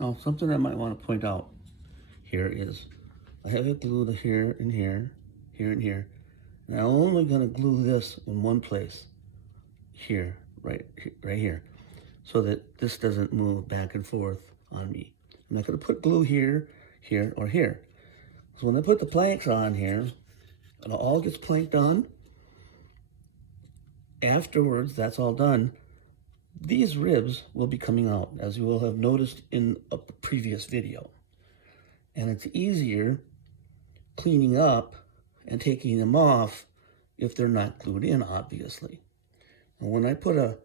Now, something I might want to point out here is I have it glued here and here, here and here. And I'm only going to glue this in one place, here, right here, so that this doesn't move back and forth on me. I'm not going to put glue here, here, or here. So when I put the planks on here, it all gets planked on. Afterwards, that's all done. These ribs will be coming out, as you will have noticed in a previous video. And it's easier cleaning up and taking them off if they're not glued in, obviously. And when I put a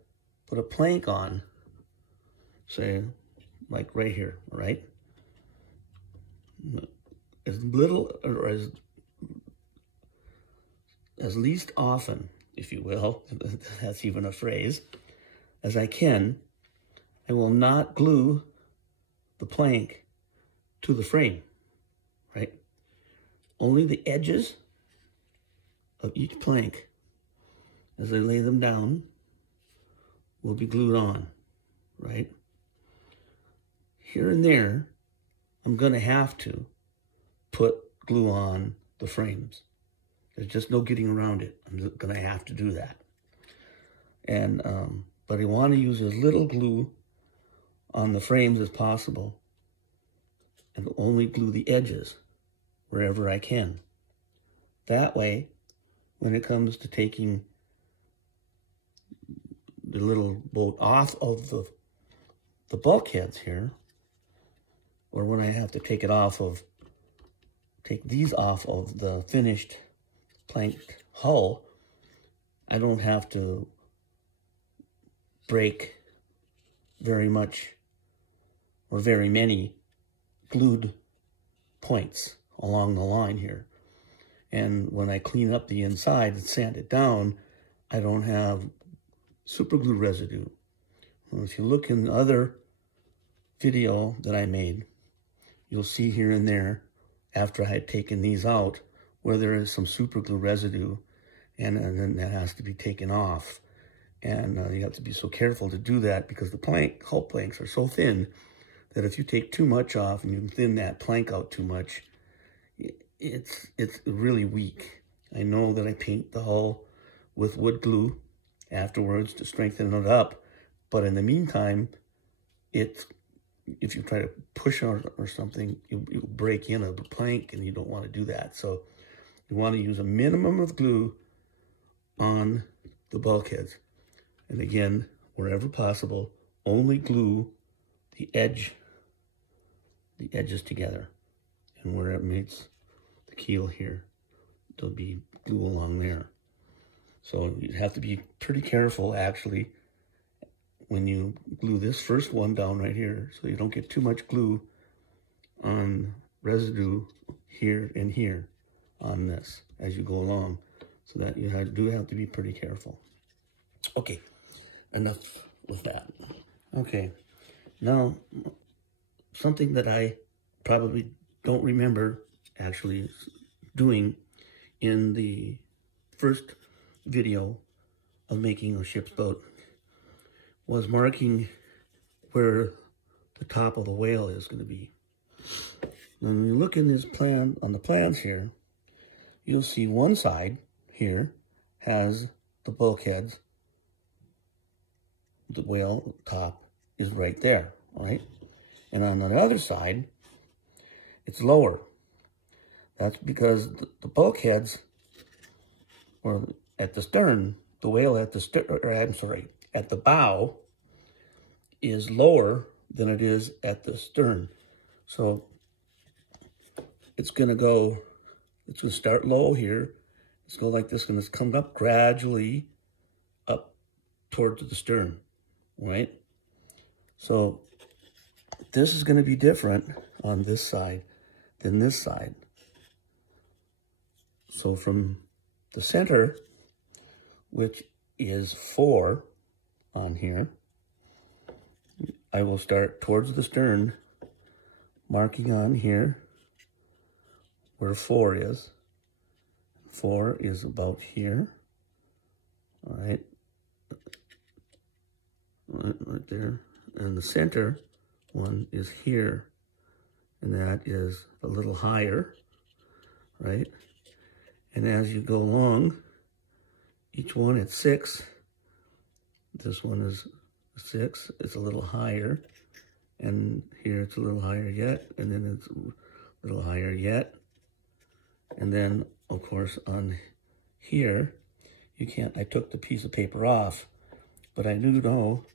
plank on, say, like right here, right? As little or as least often, if you will, that's even a phrase, as I can, I will not glue the plank to the frame, right? Only the edges of each plank, as I lay them down, will be glued on, right? Here and there, I'm going to have to put glue on the frames. There's just no getting around it. I'm going to have to do that. And but I want to use as little glue on the frames as possible and only glue the edges wherever I can. That way, when it comes to taking the little bolt off of the bulkheads here, or when I have to take these off of the finished planked hull, I don't have to break very much or very many glued points along the line here. And when I clean up the inside and sand it down, I don't have super glue residue. Well, if you look in the other video that I made, you'll see here and there, after I had taken these out, where there is some super glue residue, and then that has to be taken off. And you have to be so careful to do that, because the hull planks are so thin that if you take too much off and you thin that plank out too much, it's really weak. I know that I paint the hull with wood glue afterwards to strengthen it up, but in the meantime, if you try to push or something, you break in a plank, and you don't want to do that. So you want to use a minimum of glue on the bulkheads. And again, wherever possible, only glue the edges together. And where it meets the keel here, there'll be glue along there. So you have to be pretty careful, actually, when you glue this first one down right here, so you don't get too much glue on residue here and here on this as you go along. So that you do have to be pretty careful. Okay, enough with that. Okay, now something that I probably don't remember actually doing in the first video of making a ship's boat was marking where the top of the whale is going to be. When you look in this plan, on the plans here, you'll see one side here has the bulkheads. The whale top is right there, all right? And on the other side, it's lower. That's because the bulkheads, or at the stern, the whale at the stern, or I'm sorry, at the bow is lower than it is at the stern. So it's going to start low here. It's going like this, and it's come up gradually up towards the stern, right? So this is going to be different on this side than this side. So from the center, which is 4 on here, I will start towards the stern, marking on here where 4 is. 4 is about here, all right, right there. And the center one is here, and that is a little higher, right? And as you go along, each one at 6. This one is 6. It's a little higher. And here it's a little higher yet. And then it's a little higher yet. And then, of course, on here, you can't, I took the piece of paper off, but I do know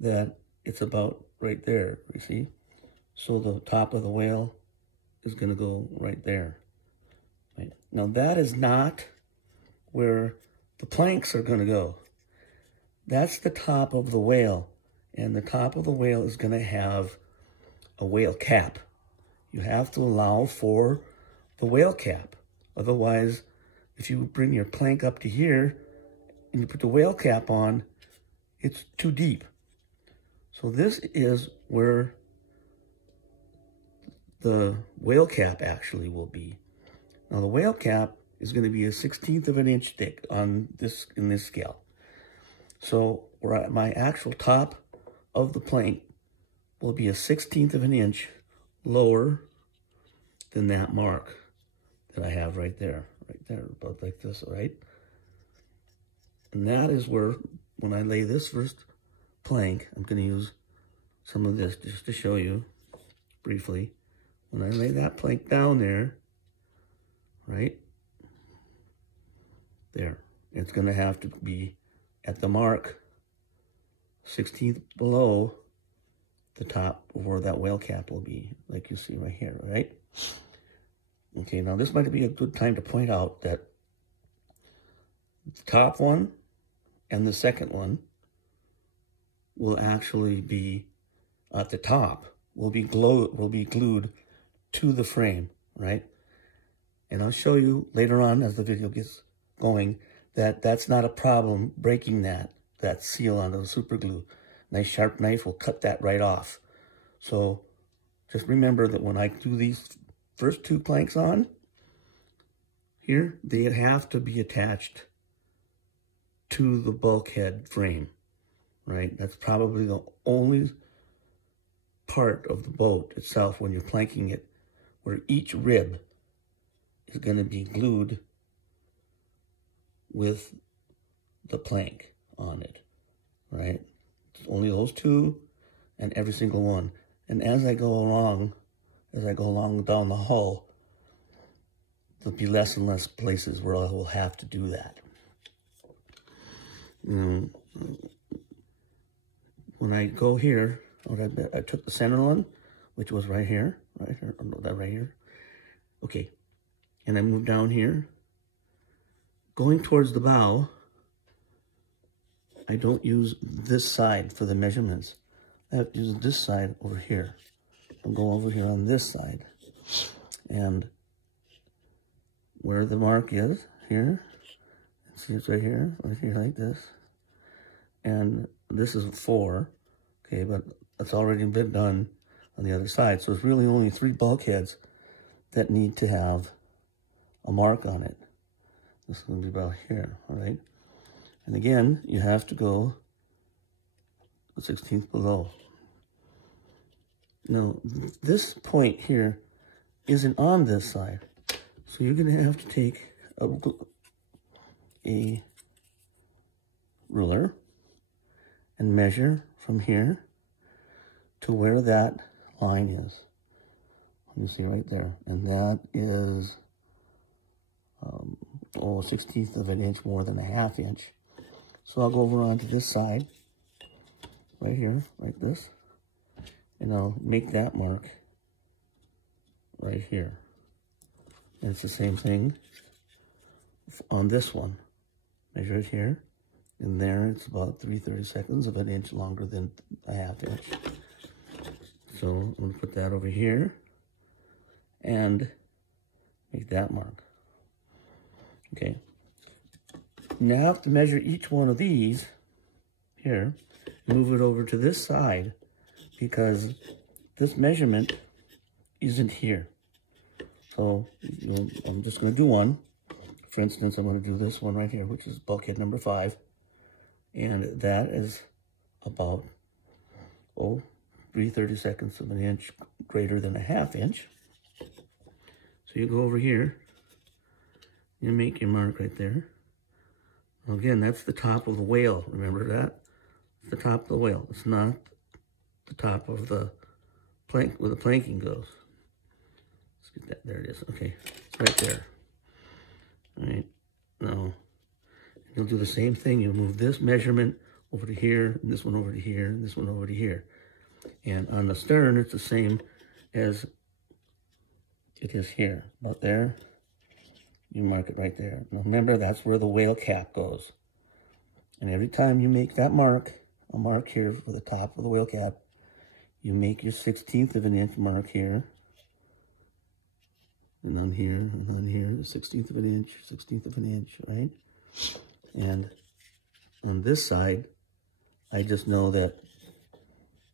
that it's about right there, you see? So the top of the whale is going to go right there. Right? Now that is not where the planks are going to go. That's the top of the whale. And the top of the whale is going to have a whale cap. You have to allow for the whale cap. Otherwise, if you bring your plank up to here and you put the whale cap on, it's too deep. So this is where the whale cap actually will be. Now the whale cap is going to be a 1/16 of an inch thick on this, in this scale. So my actual top of the plank will be a 1/16 of an inch lower than that mark that I have right there, about like this, right? And that is where, when I lay this first plank, I'm going to use some of this just to show you briefly. When I lay that plank down there, right there, it's going to have to be at the mark 1/16 below the top of where that whale cap will be, like you see right here, right? Okay, now this might be a good time to point out that the top one and the second one will actually be at the top, will be glued to the frame, right? And I'll show you later on as the video gets going that that's not a problem breaking that seal onto the super glue. Nice sharp knife will cut that right off. So just remember that when I do these first 2 planks on here, they have to be attached to the bulkhead frame, right? That's probably the only part of the boat itself when you're planking it where each rib is going to be glued with the plank on it, right? It's only those 2 and every single one. And as I go along down the hull, there'll be less and less places where I will have to do that. When I go here, I took the center one, which was right here, that right here. Okay, and I moved down here. Going towards the bow, I don't use this side for the measurements. I have to use this side over here. I'll go over here on this side. And where the mark is, here, see it's right here like this. And this is 4, okay, but it's already been done on the other side. So it's really only 3 bulkheads that need to have a mark on it. This is going to be about here, all right? And again, you have to go the 1/16 below. Now, this point here isn't on this side. So you're going to have to take a ruler and measure from here to where that line is. You see right there. And that is 1/16 of an inch more than a 1/2 inch. So I'll go over onto this side, right here, like this, and I'll make that mark right here. And it's the same thing on this one. Measure it here, and there it's about 3/32 of an inch longer than a 1/2 inch. So I'm going to put that over here and make that mark. Okay. Now I have to measure each one of these here, move it over to this side because this measurement isn't here. So I'm just going to do one. For instance, I'm going to do this one right here, which is bulkhead number 5. And that is about, 3/32 of an inch greater than a 1/2 inch. So you go over here, you make your mark right there. Well, again, that's the top of the whale. Remember that? It's the top of the whale. It's not the top of the plank where the planking goes. Let's get that. There it is. Okay, it's right there. All right. Now you'll do the same thing. You'll move this measurement over to here, and this one over to here, and this one over to here. And on the stern, it's the same as it is here. About there. You mark it right there. Now remember, that's where the whale cap goes. And every time you make that mark, a mark here for the top of the whale cap, you make your 1/16 of an inch mark here. And on here, and on here, the 1/16 of an inch, 1/16 of an inch, right? And on this side, I just know that,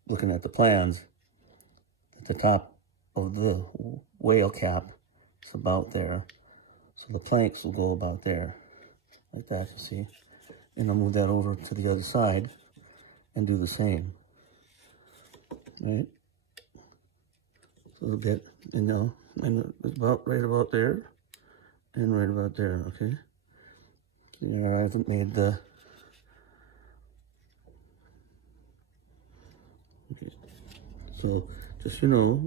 looking at the plans, that the top of the whale cap is about there. So the planks will go about there, like that, you see. And I'll move that over to the other side and do the same, right? A little bit, and now, and it's about right about there, and right about there, okay? There, I haven't made the, okay. So, just you know,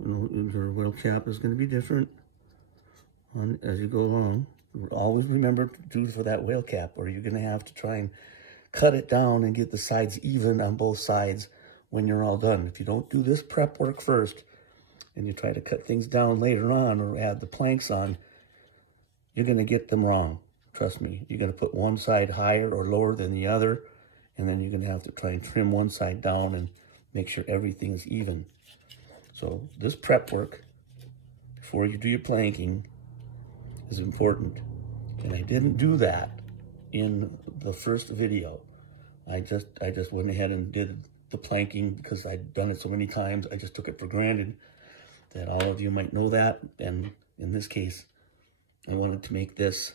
your whale cap is going to be different as you go along. Always remember to do for that whale cap, or you're going to have to try and cut it down and get the sides even on both sides when you're all done. If you don't do this prep work first, and you try to cut things down later on or add the planks on, you're going to get them wrong. Trust me. You're going to put one side higher or lower than the other, and then you're going to have to try and trim one side down and make sure everything is even. So this prep work, before you do your planking, is important. And I didn't do that in the first video. I just went ahead and did the planking because I'd done it so many times. I just took it for granted that all of you might know that. And in this case, I wanted to make this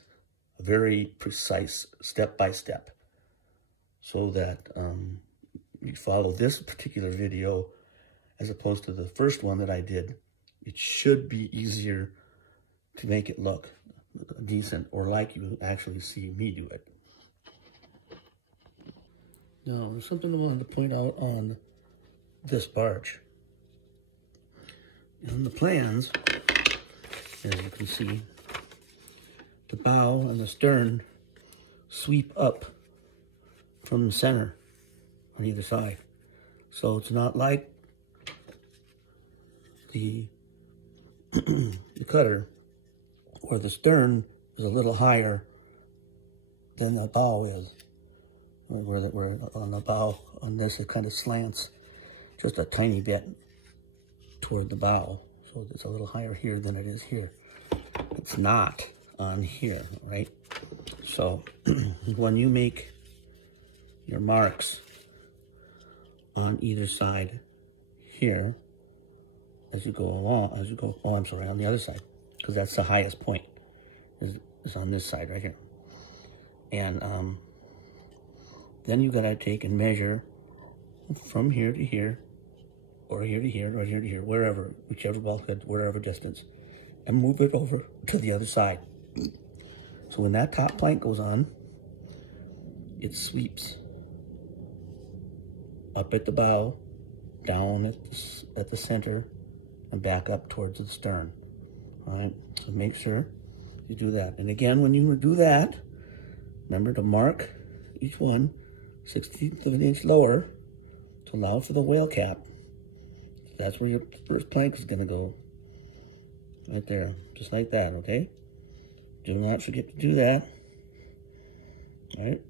a very precise step-by-step so that you follow this particular video as opposed to the first one that I did. It should be easier to make it look decent, or like you actually see me do it. Now, there's something I wanted to point out on this barge. In the plans, as you can see, the bow and the stern sweep up from the center on either side. So it's not like the cutter, where the stern is a little higher than the bow is. Where on the bow, on this, it kind of slants just a tiny bit toward the bow. So it's a little higher here than it is here. It's not on here, right? So when you make your marks on either side here, as you go along, oh, I'm sorry, on the other side, because that's the highest point, is on this side right here. And then you gotta take and measure from here to here, or here to here, or here to here, wherever, whichever bulkhead, wherever distance, and move it over to the other side. So when that top plank goes on, it sweeps up at the bow, down at the center, and back up towards the stern. All right, so make sure you do that. And again, when you do that, remember to mark each one 1/16 of an inch lower to allow for the whale cap. That's where your first plank is going to go. Right there, just like that, okay? Do not forget to do that. All right.